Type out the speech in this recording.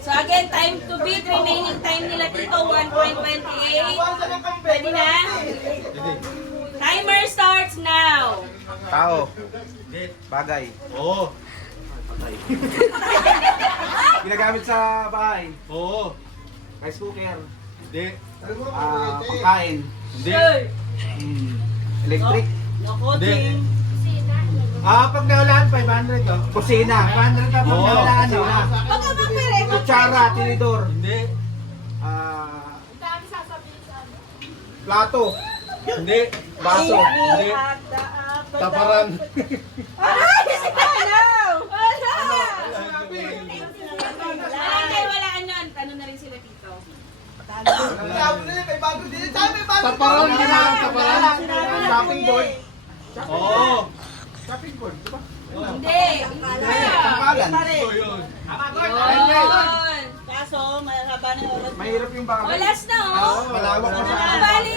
So again, time to beat. Remaining time nila Tito, 1.28. Pwede na? Timer starts now. Tao. Bagay. Oo. Ginagamit sa bahay. Oo. Rice cooker. Hindi. Pagkain. Hindi. Electric. No coaching. Pag nawalaan, 500 oh. Kusina. 500 na pag Oo. nawalaan. Pag mapire, Kutsara, tinidor. Hindi. Plato. Hindi. Baso. Hindi. Taparan. Wala ano. Ano na rin sila Tito. Taparan. Taparan. Shopping board. Oo. Shopping board, di ba? Hindi. Pangkalan. Ito yun. Yun. Kaso, mahaba na yung oras. Mahirap yung bagay. O, last na oh. Malawak na sa Bali,